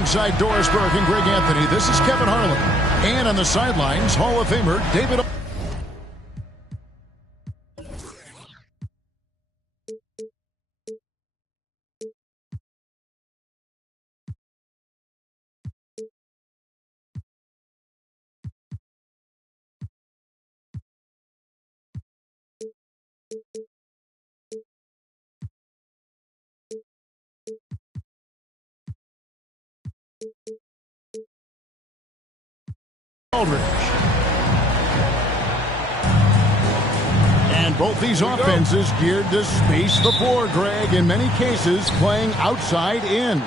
Alongside Doris Burke and Greg Anthony, this is Kevin Harlan. And on the sidelines, Hall of Famer David Aldridge. And both these offenses geared to space the floor, Greg, in many cases playing outside in.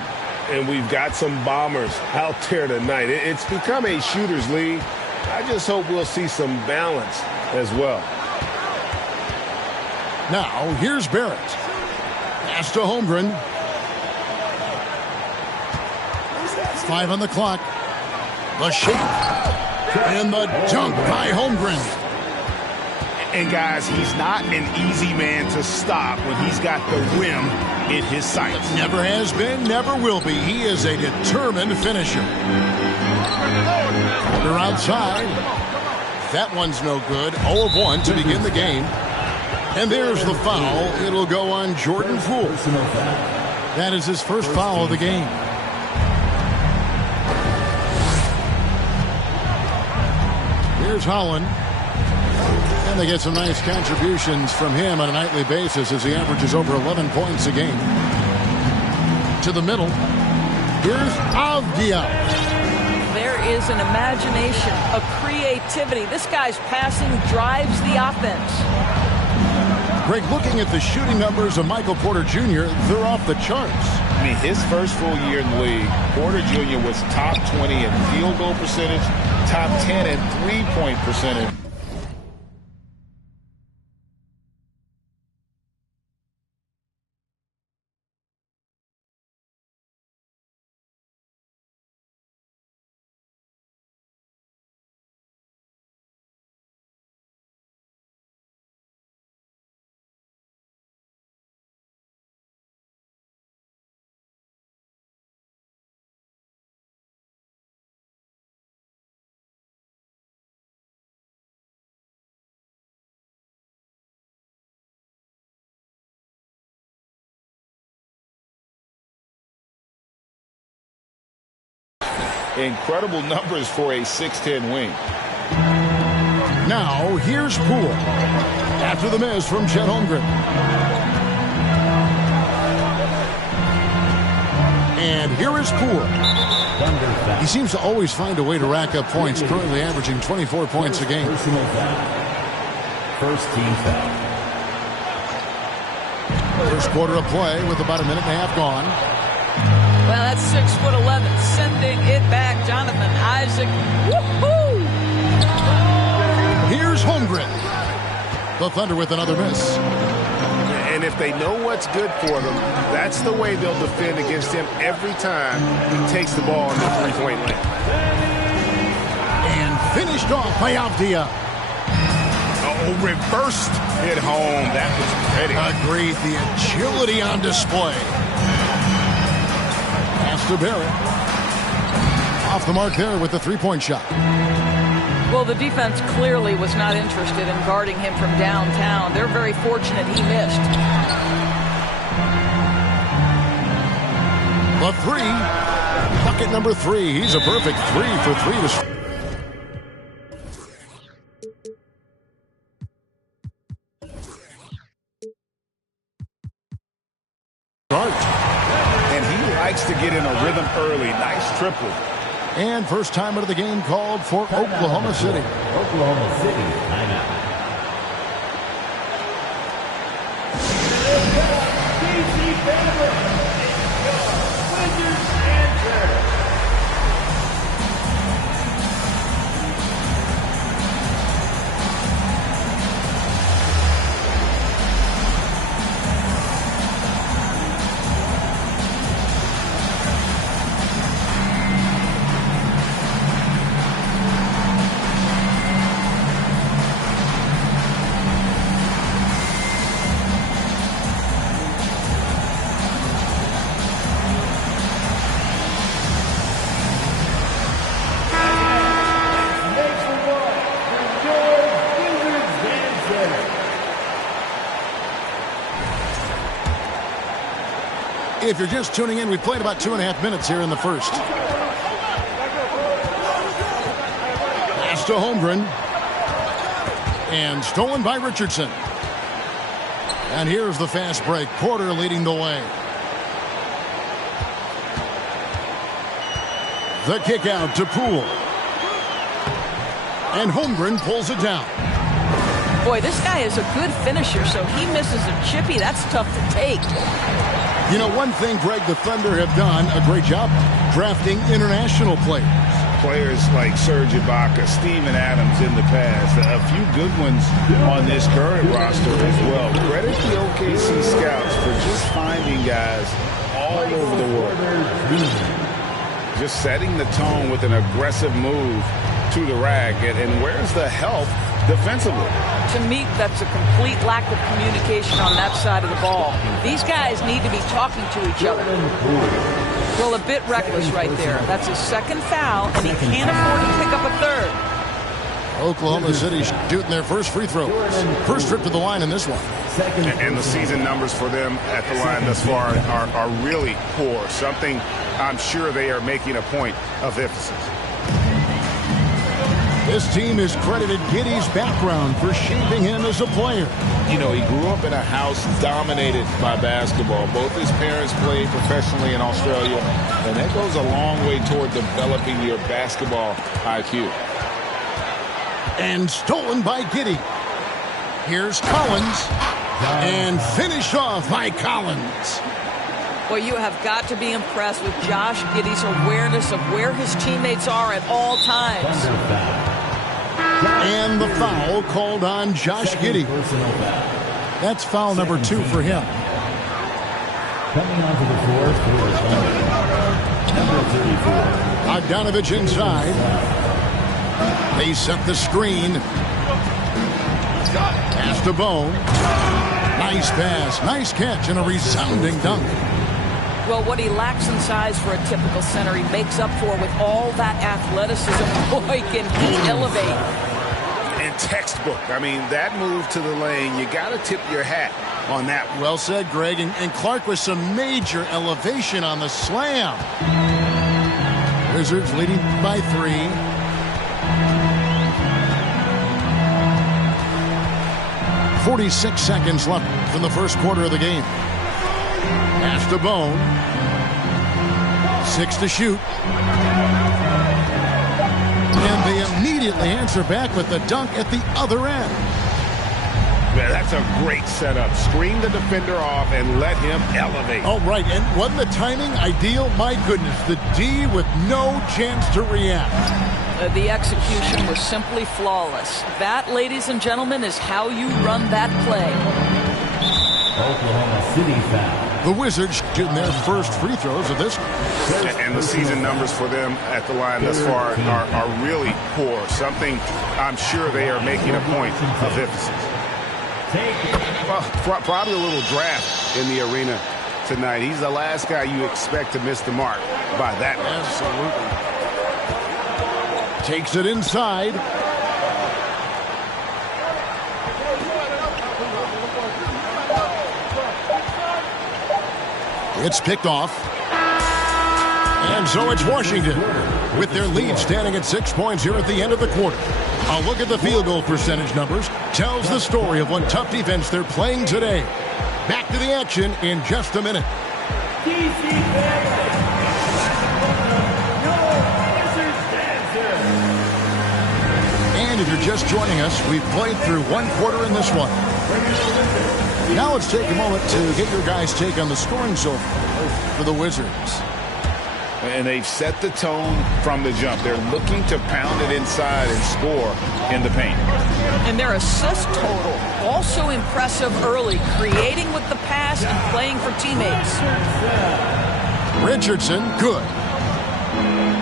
And we've got some bombers out there tonight. It's become a shooter's league. I just hope we'll see some balance as well. Now, here's Barrett. Pass to Holmgren. 5 on the clock. The shake. And the dunk by Holmgren. And, guys, he's not an easy man to stop when he's got the rim in his sights. Never has been, never will be. He is a determined finisher. Quarter outside. That one's no good. 0 of 1 to begin the game. And there's the foul. It'll go on Jordan Poole. That is his first foul of the game. Here's Holland. And they get some nice contributions from him on a nightly basis as he averages over 11 points a game. To the middle. Here's Avdia. There is an imagination, a creativity. This guy's passing drives the offense. Greg, looking at the shooting numbers of Michael Porter Jr., they're off the charts. I mean, his first full year in the league, Porter Jr. was top 20 in field goal percentage, top 10 in three-point percentage. Incredible numbers for a 6'10 wing. Now, here's Poole. After the miss from Chet Holmgren. And here is Poole. He seems to always find a way to rack up points, currently averaging 24 points a game. First team foul. First quarter of play with about a minute and a half gone. Well, that's 6'11", sending it back. Jonathan Isaac. Woohoo! Here's Holmgren. The Thunder with another miss. And if they know what's good for them, that's the way they'll defend against him every time he takes the ball in the three-point lane. And finished off by Avdia. Oh, reversed it home. That was pretty. Agreed. The agility on display. To Barrett. Off the mark there with the three-point shot. Well, the defense clearly was not interested in guarding him from downtown. They're very fortunate he missed. The three. Bucket number 3. He's a perfect 3 for 3 to start. To get in a rhythm early. Nice triple. And first time out of the game called for Oklahoma City. Oklahoma City timeout. If you're just tuning in, we played about 2.5 minutes here in the first. Pass to Holmgren. And stolen by Richardson. And here's the fast break. Porter leading the way. The kick out to Poole. And Holmgren pulls it down. Boy, this guy is a good finisher, so he misses a chippy. That's tough to take. You know, one thing, Greg, the Thunder have done a great job drafting international players. Players like Serge Ibaka, Steven Adams in the past. A few good ones on this current roster as well. Credit the OKC scouts for just finding guys all over the world. Just setting the tone with an aggressive move to the rack. And where's the help defensively? To me, that's a complete lack of communication on that side of the ball. These guys need to be talking to each other. Well, a bit reckless right there. That's his second foul, and he can't afford to pick up a third. Oklahoma City shooting their first free throw. First trip to the line in this one. And the season numbers for them at the line thus far are really poor. Something I'm sure they are making a point of emphasis. This team has credited Giddey's background for shaping him as a player. You know, he grew up in a house dominated by basketball. Both his parents played professionally in Australia, and that goes a long way toward developing your basketball IQ. And stolen by Giddey. Here's Collins. And finished off by Collins. Well, you have got to be impressed with Josh Giddey's awareness of where his teammates are at all times. And the foul called on Josh Giddey. That's foul number 2 for him. Coming onto the floor for the Thunder, number 34. Bogdanovich inside. They set the screen. Pass to Bone. Nice pass, nice catch, and a resounding dunk. Well, what he lacks in size for a typical center, he makes up for with all that athleticism. Boy, can he elevate. And textbook. I mean, that move to the lane, you got to tip your hat on that. Well said, Greg. And Clark with some major elevation on the slam. Wizards leading by 3. .46 seconds left in the first quarter of the game. Pass to Bone. 6 to shoot. And they immediately answer back with the dunk at the other end. Man, that's a great setup. Screen the defender off and let him elevate. All right, and wasn't the timing ideal? My goodness, the D with no chance to react. The execution was simply flawless. That, ladies and gentlemen, is how you run that play. Oklahoma City foul. The Wizards shooting their first free throws of this. And the season numbers for them at the line thus far are really poor. Something I'm sure they are making a point of emphasis. Well, probably a little draft in the arena tonight. He's the last guy you expect to miss the mark by that much. Absolutely. Takes it inside. It's picked off. And so it's Washington with their lead standing at 6 points here at the end of the quarter. A look at the field goal percentage numbers tells the story of what tough defense they're playing today. Back to the action in just a minute. And if you're just joining us, we've played through one quarter in this one. Now let's take a moment to get your guys' take on the scoring so far for the Wizards. And they've set the tone from the jump. They're looking to pound it inside and score in the paint. And their assist total, also impressive early, creating with the pass and playing for teammates. Richardson, good.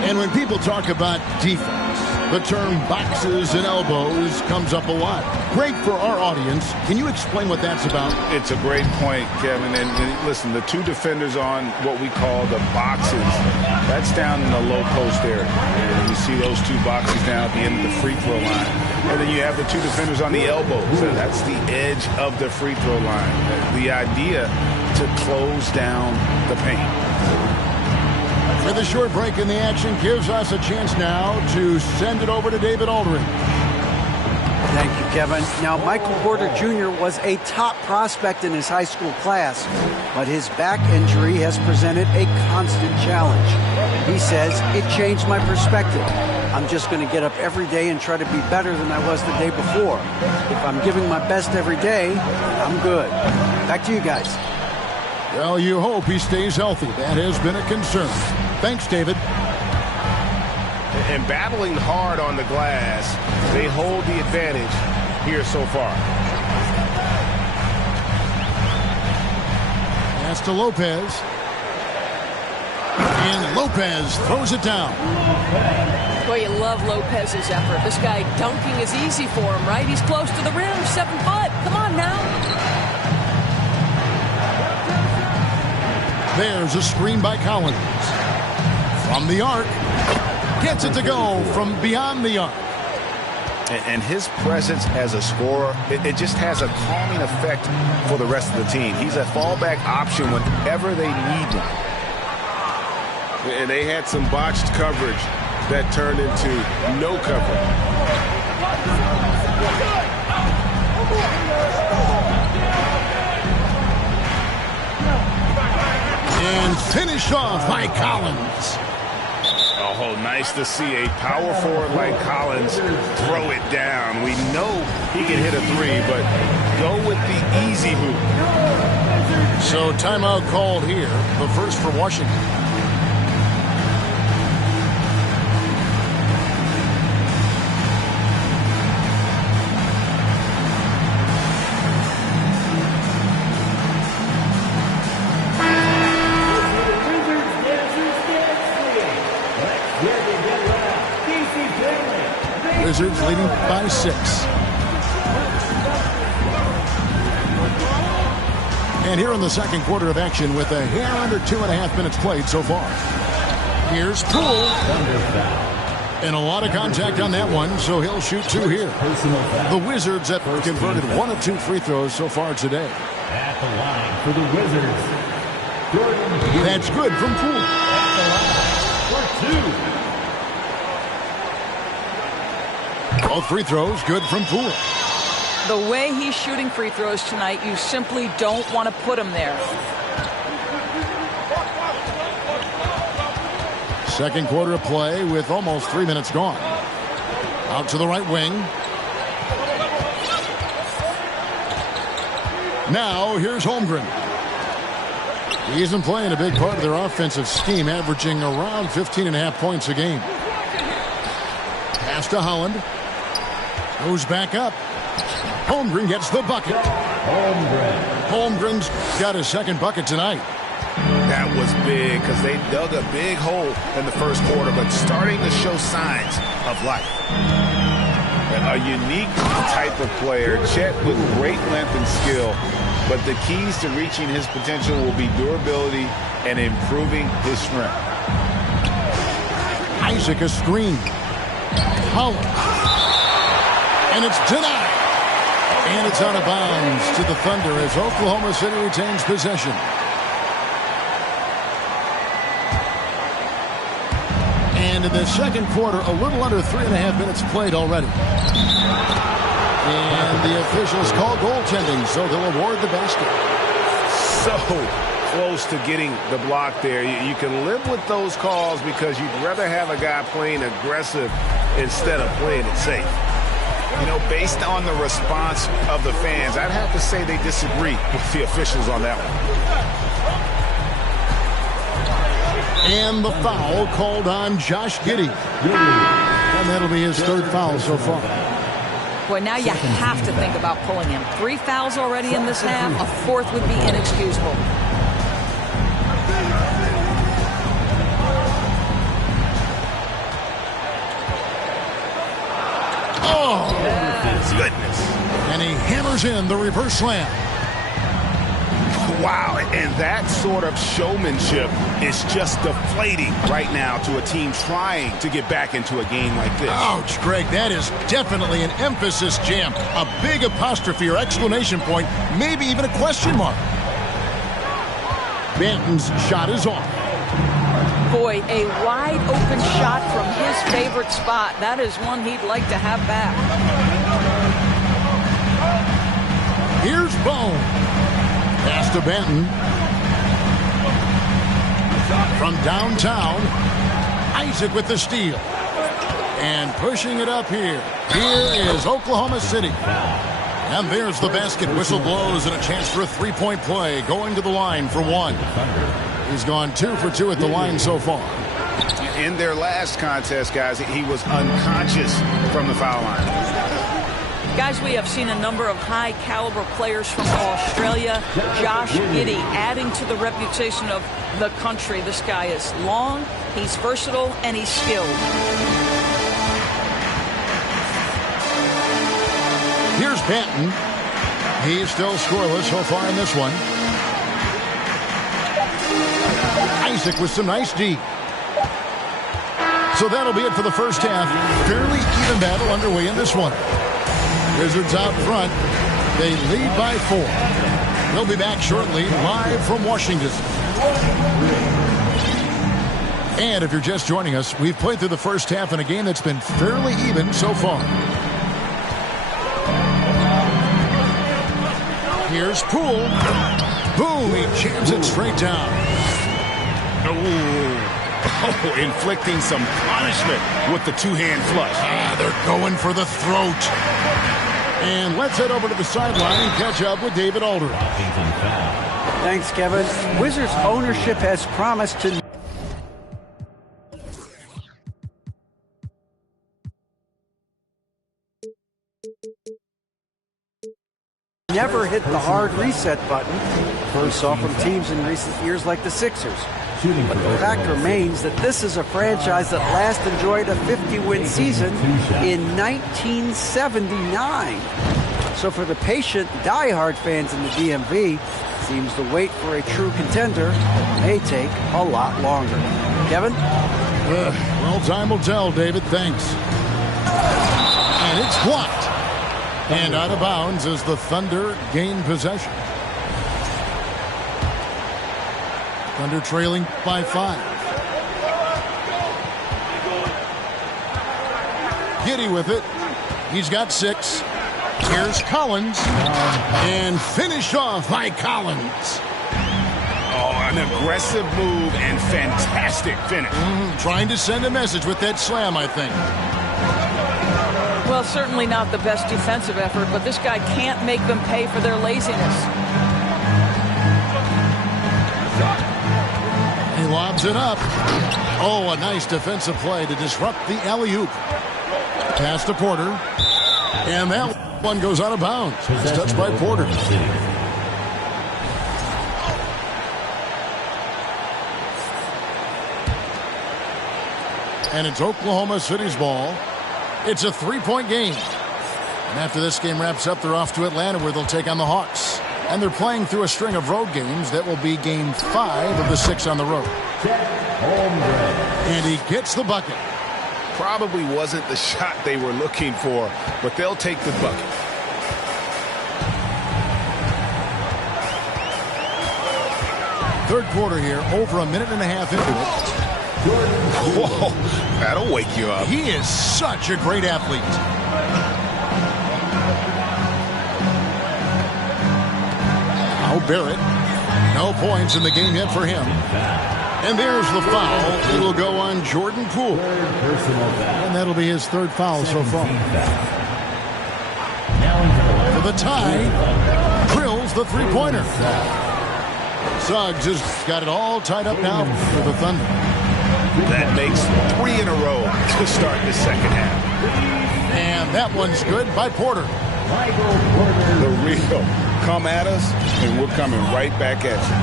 And when people talk about defense, the term boxes and elbows comes up a lot. Great for our audience. Can you explain what that's about? It's a great point, Kevin. And listen, the two defenders on what we call the boxes, that's down in the low post area. And you see those two boxes down at the end of the free throw line. And then you have the two defenders on the elbows. So that's the edge of the free throw line. The idea to close down the paint. With a short break in the action gives us a chance now to send it over to David Aldridge. Thank you, Kevin. Now, Michael Porter Jr. was a top prospect in his high school class, but his back injury has presented a constant challenge. He says, it changed my perspective. I'm just going to get up every day and try to be better than I was the day before. If I'm giving my best every day, I'm good. Back to you guys. Well, you hope he stays healthy. That has been a concern. Thanks, David. And battling hard on the glass, they hold the advantage here so far. Pass to Lopez. And Lopez throws it down. Boy, you love Lopez's effort. This guy dunking is easy for him, right? He's close to the rim, 7 foot. Come on now. There's a screen by Collins. From the arc. Gets it to go from beyond the arc. And his presence as a scorer, it just has a calming effect for the rest of the team. He's a fallback option whenever they need one. And they had some botched coverage that turned into no coverage. And finished off by Collins. Oh, nice to see a power forward like Collins throw it down. We know he can hit a three, but go with the easy move. So timeout called here, the first for Washington. Wizards leading by 6. And here in the second quarter of action with a hair under 2.5 minutes played so far. Here's Poole. And a lot of contact on that one, so he'll shoot 2 here. The Wizards have converted 1 of 2 free throws so far today. At the line for the Wizards, Jordan. That's good from Poole. At the line for 2. Both free throws good from Poole. The way he's shooting free throws tonight, you simply don't want to put him there. Second quarter of play with almost 3 minutes gone. Out to the right wing. Now here's Holmgren. He isn't playing a big part of their offensive scheme, averaging around 15.5 points a game. Pass to Holland. Goes back up. Holmgren gets the bucket. Holmgren's got his second bucket tonight. That was big because they dug a big hole in the first quarter, but starting to show signs of life. A unique type of player, Chet with great length and skill, but the keys to reaching his potential will be durability and improving his strength. Isaac a screen. Holland. And it's denied. And it's out of bounds to the Thunder as Oklahoma City retains possession. And in the second quarter, a little under 3.5 minutes played already. And the officials call goaltending, so they'll award the basket. So close to getting the block there. You can live with those calls because you'd rather have a guy playing aggressive instead of playing it safe. You know, based on the response of the fans, I'd have to say they disagree with the officials on that one. And the foul called on Josh Giddey. And that'll be his third foul so far. Boy, now you have to think about pulling him. 3 fouls already in this half. A 4th would be inexcusable. Oh, Goodness. and he hammers in the reverse slam. Wow, and that sort of showmanship is just deflating right now to a team trying to get back into a game like this. Ouch, Greg, that is definitely an emphasis jam. A big apostrophe or exclamation point, maybe even a question mark. Banton's shot is off. Boy, a wide open shot from his favorite spot. That is one he'd like to have back. Here's Bone. Pass to Banton. From downtown, Isaac with the steal. And pushing it up here. Here is Oklahoma City. And there's the basket. Whistle blows and a chance for a three-point play. Going to the line for one. He's gone 2 for 2 at the line so far. In their last contest, guys, he was unconscious from the foul line. Guys, we have seen a number of high-caliber players from Australia. Josh Giddey adding to the reputation of the country. This guy is long, he's versatile, and he's skilled. Here's Banton. He's still scoreless so far in this one. Isaac with some nice D. So that'll be it for the first half. Fairly even battle underway in this one. Wizards out front. They lead by 4. We'll be back shortly, live from Washington. And if you're just joining us, we've played through the first half in a game that's been fairly even so far. Here's Poole. Boom, he jams it straight down. Oh, inflicting some punishment with the two-hand flush. They're going for the throat. And let's head over to the sideline and catch up with David Aldridge. Thanks, Kevin. Wizards ownership has promised to never hit the hard reset button we saw from teams in recent years like the Sixers. But the fact remains that this is a franchise that last enjoyed a 50-win season in 1979. So for the patient, die-hard fans in the DMV, seems the wait for a true contender may take a lot longer. Kevin? Well, time will tell, David. Thanks. And it's blocked. And out of bounds as the Thunder gain possession. Thunder trailing by 5. Giddey with it. He's got 6. Here's Collins. And finished off by Collins. Oh, an aggressive move and fantastic finish. Trying to send a message with that slam, I think. Well, certainly not the best defensive effort, but this guy can't make them pay for their laziness. He lobs it up. Oh, a nice defensive play to disrupt the alley-oop. Pass to Porter. And that one goes out of bounds. It's touched by Porter. And it's Oklahoma City's ball. It's a 3-point game. And after this game wraps up, they're off to Atlanta where they'll take on the Hawks. And they're playing through a string of road games. That will be game 5 of the 6 on the road. And he gets the bucket. Probably wasn't the shot they were looking for, but they'll take the bucket. Third quarter here, over a minute and a half into it. Whoa, that'll wake you up. He is such a great athlete. Now Barrett. No points in the game yet for him. And there's the foul. It'll go on Jordan Poole. And that'll be his 3rd foul so far. For the tie, drills the 3-pointer. Suggs has got it all tied up now for the Thunder. That makes 3 in a row to start the second half. And that one's good by Porter. The real. Come at us, and we're coming right back at you.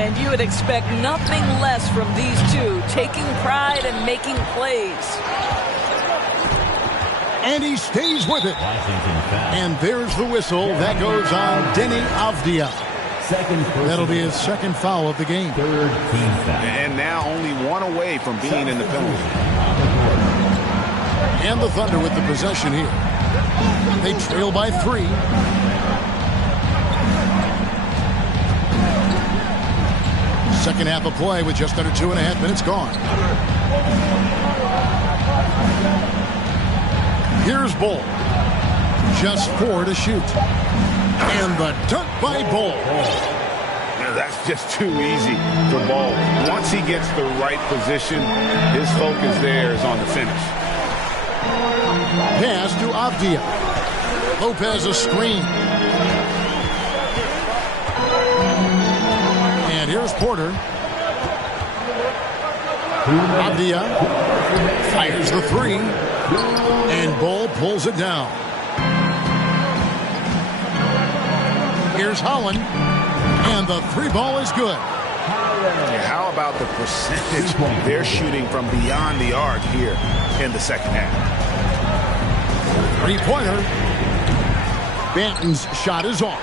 And you would expect nothing less from these two, taking pride and making plays. And he stays with it. And there's the whistle. That goes on Deni Avdija. That'll be his 2nd foul of the game. And now only 1 away from being in the penalty. And the Thunder with the possession here. They trail by 3. Second half of play with just under 2.5 minutes gone. Here's Bull. Just 4 to shoot. And the dunk by Bull. That's just too easy for Ball. Once he gets the right position, his focus there is on the finish. Pass to Avdia. Lopez a screen. And here's Porter. Avdia fires the 3. And Bull pulls it down. Here's Holland. And the 3 ball is good. Yeah, how about the percentage they're shooting from beyond the arc here in the second half? 3-pointer. Banton's shot is off.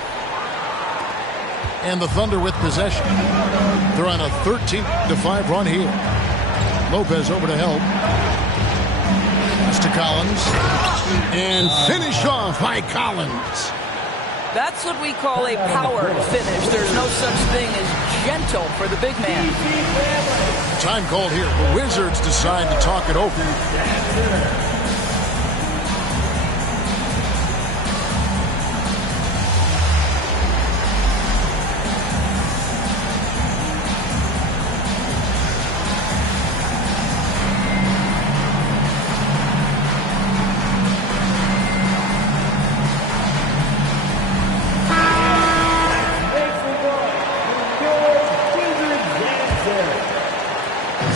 And the Thunder with possession. They're on a 13-5 run here. Lopez over to help. Pass to Collins. And finish off by Collins. That's what we call a power finish. There's no such thing as gentle for the big man. Time called here. The Wizards decide to talk it over.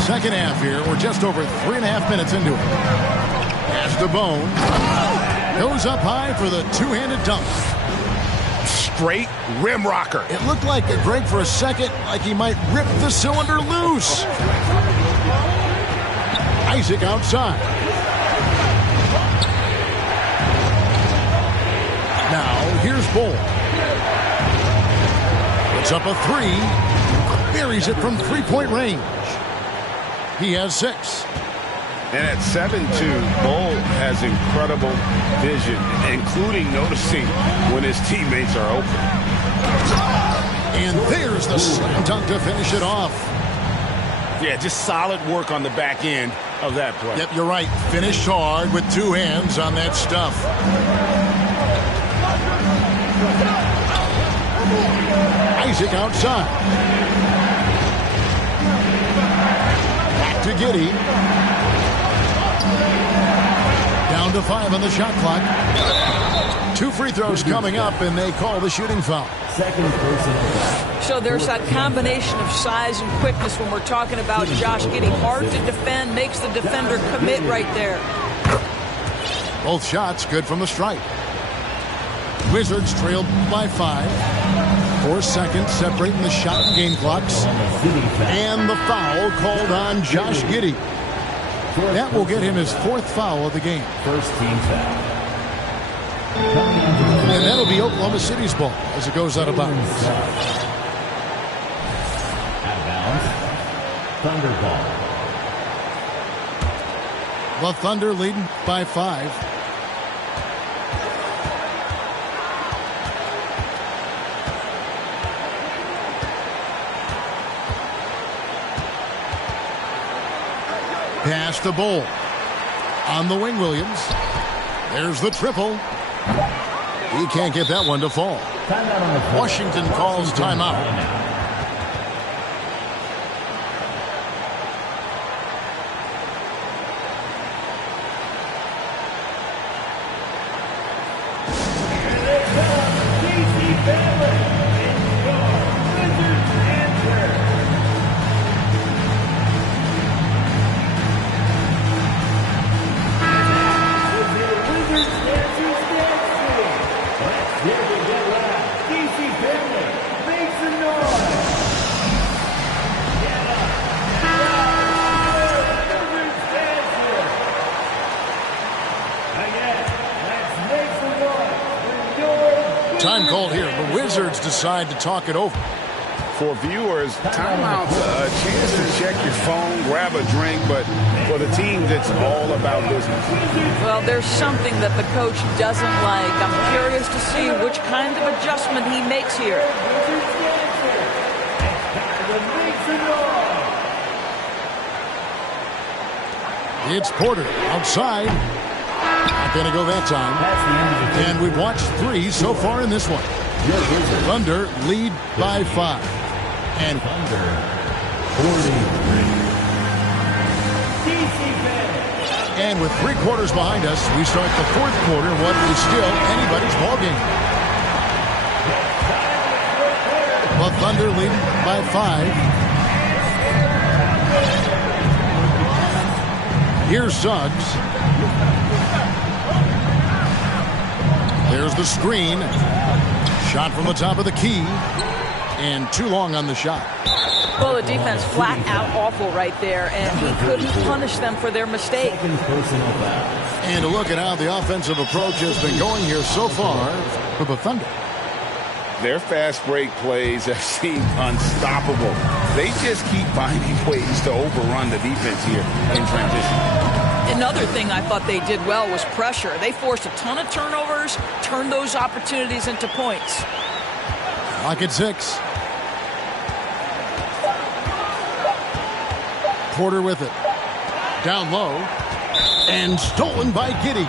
Second half here. We're just over 3.5 minutes into it. As the Bone goes up high for the two-handed dunk. Straight rim rocker. It looked like a break for a second, like he might rip the cylinder loose. Isaac outside. Now here's Bull. Puts up a 3. Buries it from 3-point range. He has 6. And at 7'2", Bull has incredible vision, including noticing when his teammates are open. And there's the slam dunk to finish it off. Yeah, just solid work on the back end of that play. Yep, you're right. Finished hard with 2 hands on that stuff. Isaac outside. To Giddey. Down to 5 on the shot clock. 2 free throws coming up, and they call the shooting foul. Second personal. So there's that combination of size and quickness when we're talking about Josh Giddey. Hard to defend, makes the defender commit right there. Both shots good from the stripe. Wizards trailed by 5. 4 seconds separating the shot and game clocks. And the foul called on Josh Giddey. That will get him his 4th foul of the game. First team foul. And that'll be Oklahoma City's ball as it goes out of bounds. Out of bounds. Thunder ball. The Thunder leading by 5. Pass the Bull. On the wing, Williams. There's the triple. He can't get that one to fall. Washington calls timeout. Time called here. The Wizards decide to talk it over. For viewers, timeout's a chance to check your phone, grab a drink, but for the team, it's all about business. Well, there's something that the coach doesn't like. I'm curious to see which kind of adjustment he makes here. It's Porter outside. Not going to go that time. And we've watched 3 so far in this one. Thunder lead by 5. And Thunder 43. And with 3 quarters behind us, we start the 4th quarter, what is still anybody's ballgame. The Thunder lead by 5. Here's Suggs. There's the screen. Shot from the top of the key. And too long on the shot. Well, the defense flat out awful right there, and he couldn't punish them for their mistake. And a look at how the offensive approach has been going here so far for the Thunder. Their fast break plays have seemed unstoppable. They just keep finding ways to overrun the defense here in transition. Another thing I thought they did well was pressure. They forced a ton of turnovers, turned those opportunities into points. Clock at 6. Porter with it. Down low. And stolen by Giddey.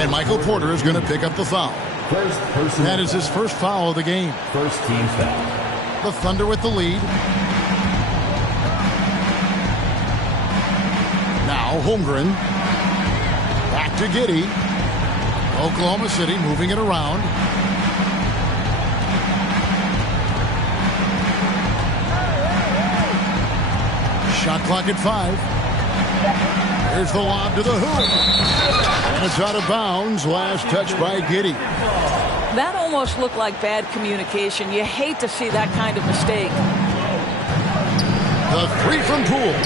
And Michael Porter is going to pick up the foul. That is his first foul of the game. First team foul. The Thunder with the lead. Now Holmgren. Back to Giddey. Oklahoma City moving it around. Shot clock at 5. Here's the lob to the hoop. And it's out of bounds. Last touch by Giddey. That almost looked like bad communication. You hate to see that kind of mistake. The 3 from Poole.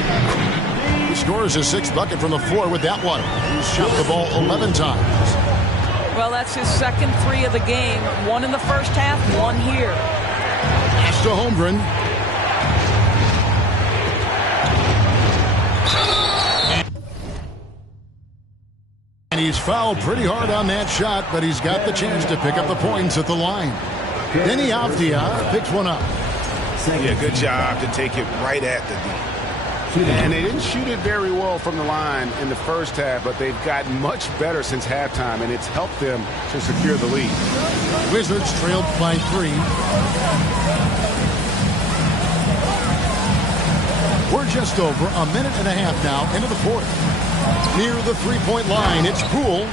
He scores his 6th bucket from the floor with that one. He's shot the ball 11 times. Well, that's his 2nd 3 of the game. 1 in the first half, 1 here. Pass to Holmgren. And he's fouled pretty hard on that shot, but he's got the chance to pick up the points at the line. Denny Avdia picks one up. Yeah, good job to take it right at the D. And they didn't shoot it very well from the line in the first half, but they've gotten much better since halftime, and it's helped them to secure the lead. Wizards trailed by 3. We're just over a minute and a half now into the 4th. Near the 3-point line, it's Poole.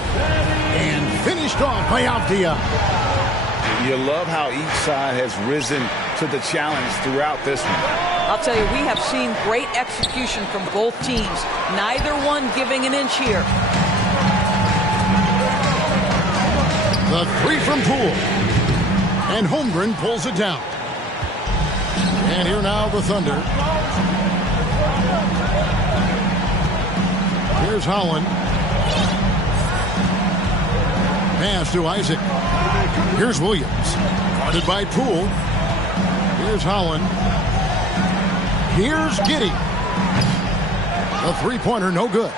And finished off by Avdia. You love how each side has risen to the challenge throughout this one. I'll tell you, we have seen great execution from both teams. Neither one giving an inch here. The 3 from Poole. And Holmgren pulls it down. And here now the Thunder. Here's Holland. Pass to Isaac. Here's Williams. Guarded by Poole. Here's Holland. Here's Giddey. A 3-pointer, no good.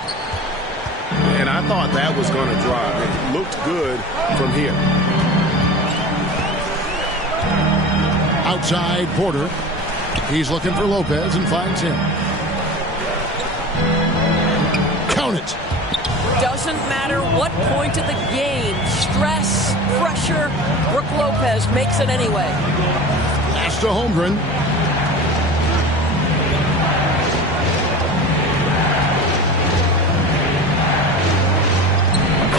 And I thought that was going to drop. It looked good from here. Outside Porter. He's looking for Lopez and finds him. Count it. Doesn't matter what point of the game. Stress, pressure. Brook Lopez makes it anyway. Pass to Holmgren.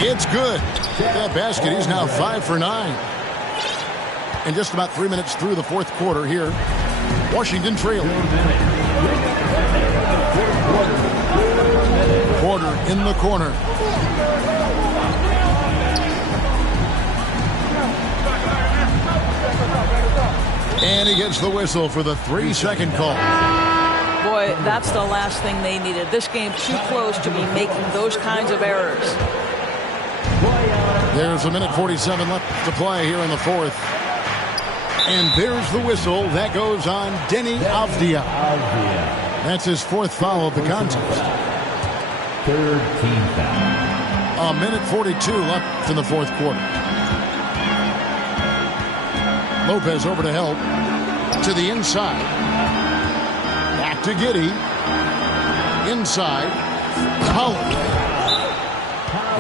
It's good. That basket, he's now 5 for 9. And just about 3 minutes through the 4th quarter here. Washington trailing. Porter in the corner. And he gets the whistle for the 3-second call. Boy, that's the last thing they needed. This game too close to be making those kinds of errors. There's a minute 47 left to play here in the 4th. And there's the whistle. That goes on Denny Avdia. That's his 4th foul of the contest. 3rd team foul. A minute 42 left in the 4th quarter. Lopez over to help. To the inside. to Giddey. Inside. Holland.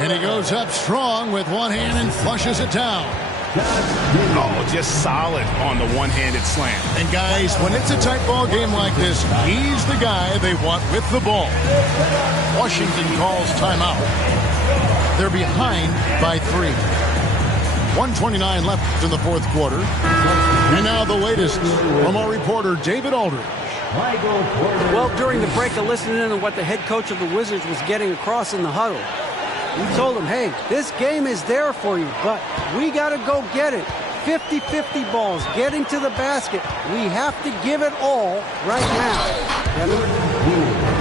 And he goes up strong with one hand and flushes it down. Oh, just solid on the one-handed slam. And guys, when it's a tight ball game like this, he's the guy they want with the ball. Washington calls timeout. They're behind by 3. 1:29 left in the fourth quarter. And now the latest from our reporter, David Aldridge. Well, during the break, I listened in on what the head coach of the Wizards was getting across in the huddle. He told him, hey, this game is there for you, but we got to go get it. 50-50 balls, getting to the basket. We have to give it all right now. Kevin?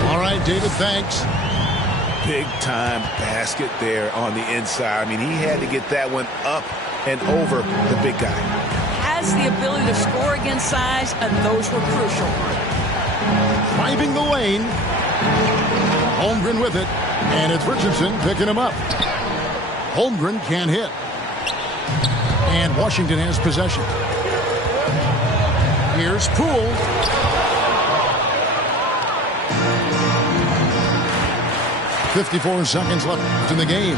All right, David, thanks. Big-time basket there on the inside. I mean, he had to get that one up and over the big guy. Has the ability to score against size, and those were crucial. Driving the lane. Holmgren with it. And it's Richardson picking him up. Holmgren can't hit. And Washington has possession. Here's Poole. .54 seconds left in the game.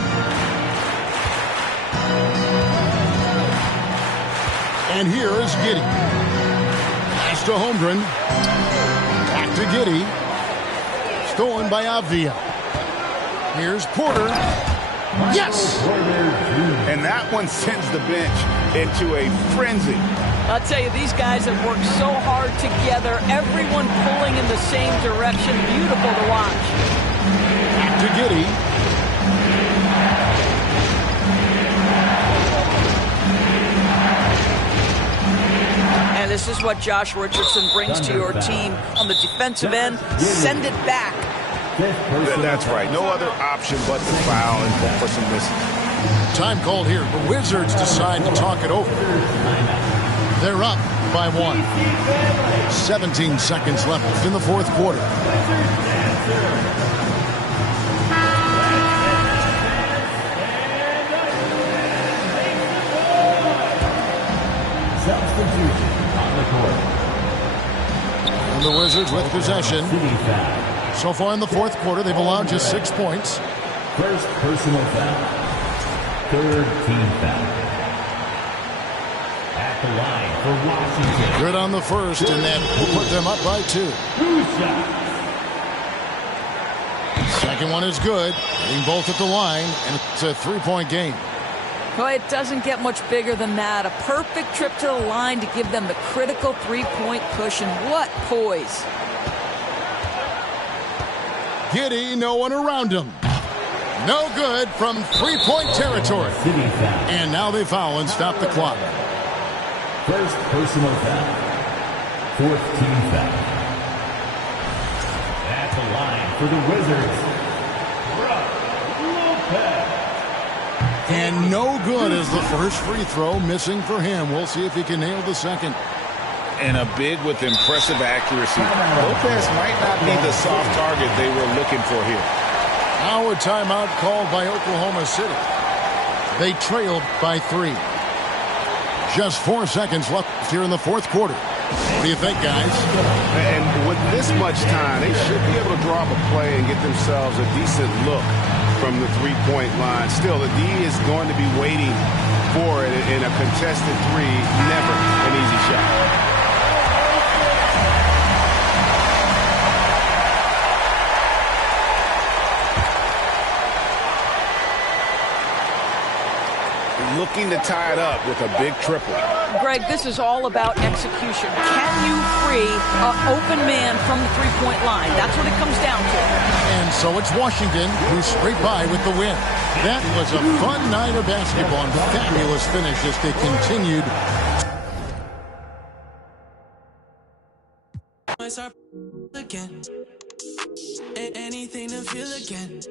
And here is Giddey. Pass to Holmgren. Back to Giddey. Stolen by Avdia. Here's Porter. Yes! And that one sends the bench into a frenzy. I'll tell you, these guys have worked so hard together. Everyone pulling in the same direction. Beautiful to watch. Back to Giddey. And this is what Josh Richardson brings to your team on the defensive end. Send it back. That's right. No other option but to foul and hope for some misses. Time called here. The Wizards decide to talk it over. They're up by 1. 17 seconds left in the fourth quarter. Substitution on the court. And the Wizards with possession. So far in the fourth quarter, they've allowed just 6 points. First personal foul. Third team foul. At the line for Washington. Good on the first, and that will put them up by 2. 2 shots. Second one is good. Hitting both at the line, and it's a 3-point game. Boy, it doesn't get much bigger than that. A perfect trip to the line to give them the critical 3-point push, and what poise. Giddey, no one around him. No good from 3-point territory. And now they foul and stop the clock. First personal foul. Fourth team foul. At the line for the Wizards. And no good as the first free throw missing for him. We'll see if he can nail the second. And a big with impressive accuracy. Lopez might not be the soft target they were looking for here. Now a timeout called by Oklahoma City. They trailed by 3. Just 4 seconds left here in the fourth quarter. What do you think, guys? And with this much time, they should be able to draw up a play and get themselves a decent look from the three-point line. Still, the D is going to be waiting for it in a contested 3. Never an easy shot. Looking to tie it up with a big triple. Greg, this is all about execution. Can you free an open man from the three-point line? That's what it comes down to. And so it's Washington who scrape by with the win. That was a fun night of basketball and fabulous finish as they continued. Again, anything to feel again.